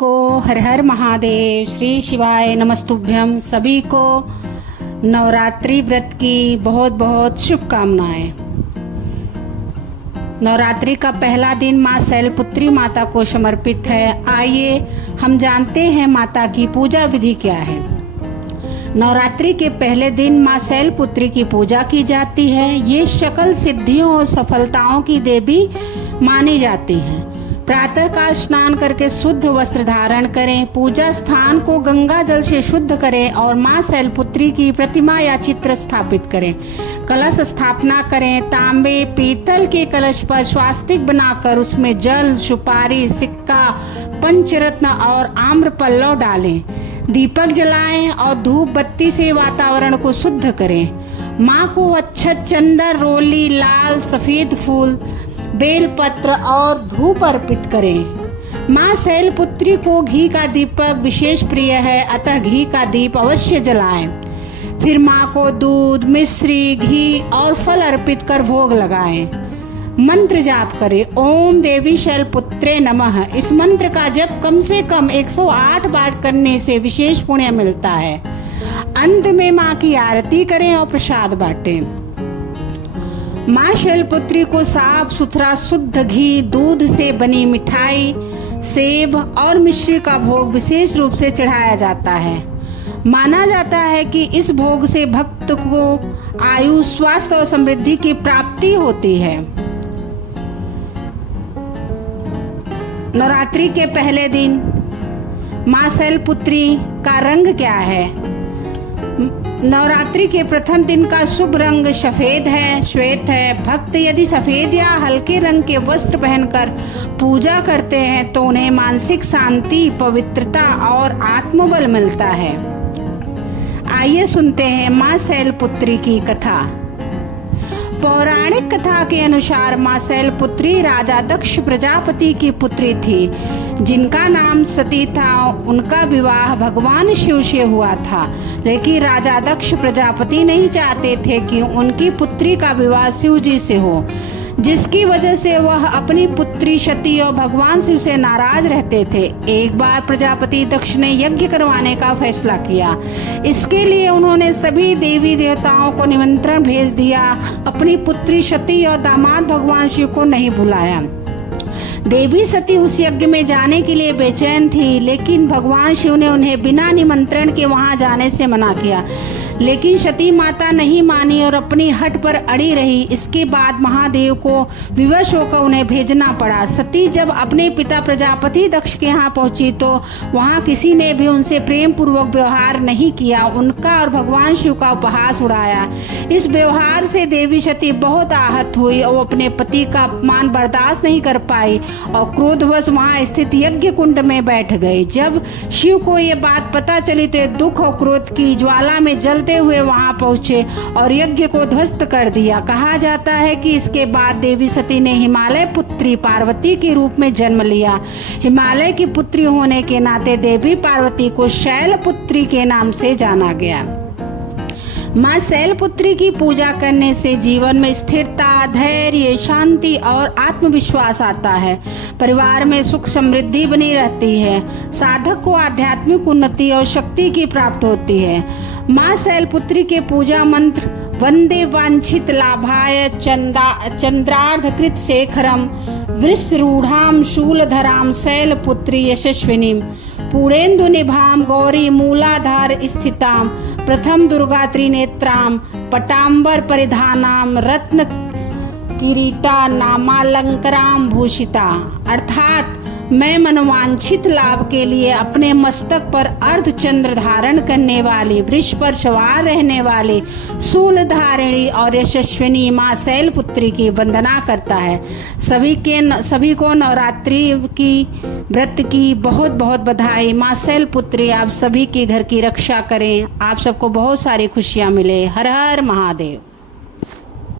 को हर हर महादेव, श्री शिवाय नमस्तुभ्यम। सभी को नवरात्रि व्रत की बहुत बहुत शुभकामनाएं। नवरात्रि का पहला दिन माँ शैलपुत्री माता को समर्पित है। आइए हम जानते हैं माता की पूजा विधि क्या है। नवरात्रि के पहले दिन माँ शैलपुत्री की पूजा की जाती है। ये सकल सिद्धियों और सफलताओं की देवी मानी जाती है। प्रातः का स्नान करके शुद्ध वस्त्र धारण करें। पूजा स्थान को गंगा जल से शुद्ध करें और माँ शैलपुत्री की प्रतिमा या चित्र स्थापित करें। कलश स्थापना करें। तांबे पीतल के कलश पर स्वास्तिक बनाकर उसमें जल, सुपारी, सिक्का, पंचरत्न और आम्र पल्लव डालें। दीपक जलाएं और धूप बत्ती से वातावरण को शुद्ध करें। माँ को अक्षत, चंदन, रोली, लाल सफेद फूल, बेलपत्र और धूप अर्पित करें। माँ शैलपुत्री को घी का दीपक विशेष प्रिय है, अतः घी का दीप अवश्य जलाएं। फिर माँ को दूध, मिश्री, घी और फल अर्पित कर भोग लगाएं। मंत्र जाप करें। ओम देवी शैलपुत्रे नमः। इस मंत्र का जप कम से कम 108 बार करने से विशेष पुण्य मिलता है। अंत में माँ की आरती करें और प्रसाद बांटें। माँ शैलपुत्री को साफ सुथरा शुद्ध घी, दूध से बनी मिठाई, सेब और मिश्री का भोग विशेष रूप से चढ़ाया जाता है। माना जाता है कि इस भोग से भक्त को आयु, स्वास्थ्य और समृद्धि की प्राप्ति होती है। नवरात्रि के पहले दिन माँ शैलपुत्री का रंग क्या है? नवरात्रि के प्रथम दिन का शुभ रंग सफेद है, श्वेत है। भक्त यदि सफेद या हल्के रंग के वस्त्र पहनकर पूजा करते हैं तो उन्हें मानसिक शांति, पवित्रता और आत्मबल मिलता है। आइए सुनते हैं माँ शैलपुत्री की कथा। पौराणिक कथा के अनुसार माँ शैलपुत्री राजा दक्ष प्रजापति की पुत्री थी, जिनका नाम सती था। उनका विवाह भगवान शिव से हुआ था, लेकिन राजा दक्ष प्रजापति नहीं चाहते थे कि उनकी पुत्री का विवाह शिव जी से हो, जिसकी वजह से वह अपनी पुत्री सती और भगवान शिव से नाराज रहते थे। एक बार प्रजापति दक्ष ने यज्ञ करवाने का फैसला किया। इसके लिए उन्होंने सभी देवी देवताओं को निमंत्रण भेज दिया। अपनी पुत्री सती और दामाद भगवान शिव को नहीं बुलाया। देवी सती उस यज्ञ में जाने के लिए बेचैन थी, लेकिन भगवान शिव ने उन्हें बिना निमंत्रण के वहां जाने से मना किया। लेकिन सती माता नहीं मानी और अपनी हट पर अड़ी रही। इसके बाद महादेव को विवश होकर उन्हें भेजना पड़ा। सती जब अपने पिता प्रजापति दक्ष के यहाँ पहुंची तो वहाँ किसी ने भी उनसे प्रेम पूर्वक व्यवहार नहीं किया। उनका और भगवान शिव का उपहास उड़ाया। इस व्यवहार से देवी सती बहुत आहत हुई और अपने पति का अपमान बर्दाश्त नहीं कर पाई और क्रोधवश वहाँ स्थित यज्ञ कुंड में बैठ गई। जब शिव को ये बात पता चली तो दुख और क्रोध की ज्वाला में जलते हुए वहां पहुंचे और यज्ञ को ध्वस्त कर दिया। कहा जाता है कि इसके बाद देवी सती ने हिमालय पुत्री पार्वती के रूप में जन्म लिया। हिमालय की पुत्री होने के नाते देवी पार्वती को शैलपुत्री के नाम से जाना गया। माँ शैलपुत्री की पूजा करने से जीवन में स्थिरता, धैर्य, शांति और आत्मविश्वास आता है। परिवार में सुख समृद्धि बनी रहती है। साधक को आध्यात्मिक उन्नति और शक्ति की प्राप्त होती है। माँ शैलपुत्री के पूजा मंत्र वंदे वांछित लाभाय चंद्रार्धकृत शेखरम वृषरूढ़ाम शूलधराम शैलपुत्री यशस्विनीम पूरेन्दु निभाम गौरी मूलाधार स्थिताम प्रथम दुर्गा त्रिनेत्राम पटाम्बर परिधानाम रत्न किरीटा नामालंकराम भूषिता। अर्थात मैं मनोवांछित लाभ के लिए अपने मस्तक पर अर्धचंद्र धारण करने वाली, वृष पर सवार रहने वाली, शूल धारिणी और यशस्विनी माँ शैलपुत्री की वंदना करता है। सभी को नवरात्रि की व्रत की बहुत बहुत बधाई। माँ शैलपुत्री आप सभी के घर की रक्षा करें। आप सबको बहुत सारी खुशियाँ मिले। हर हर महादेव।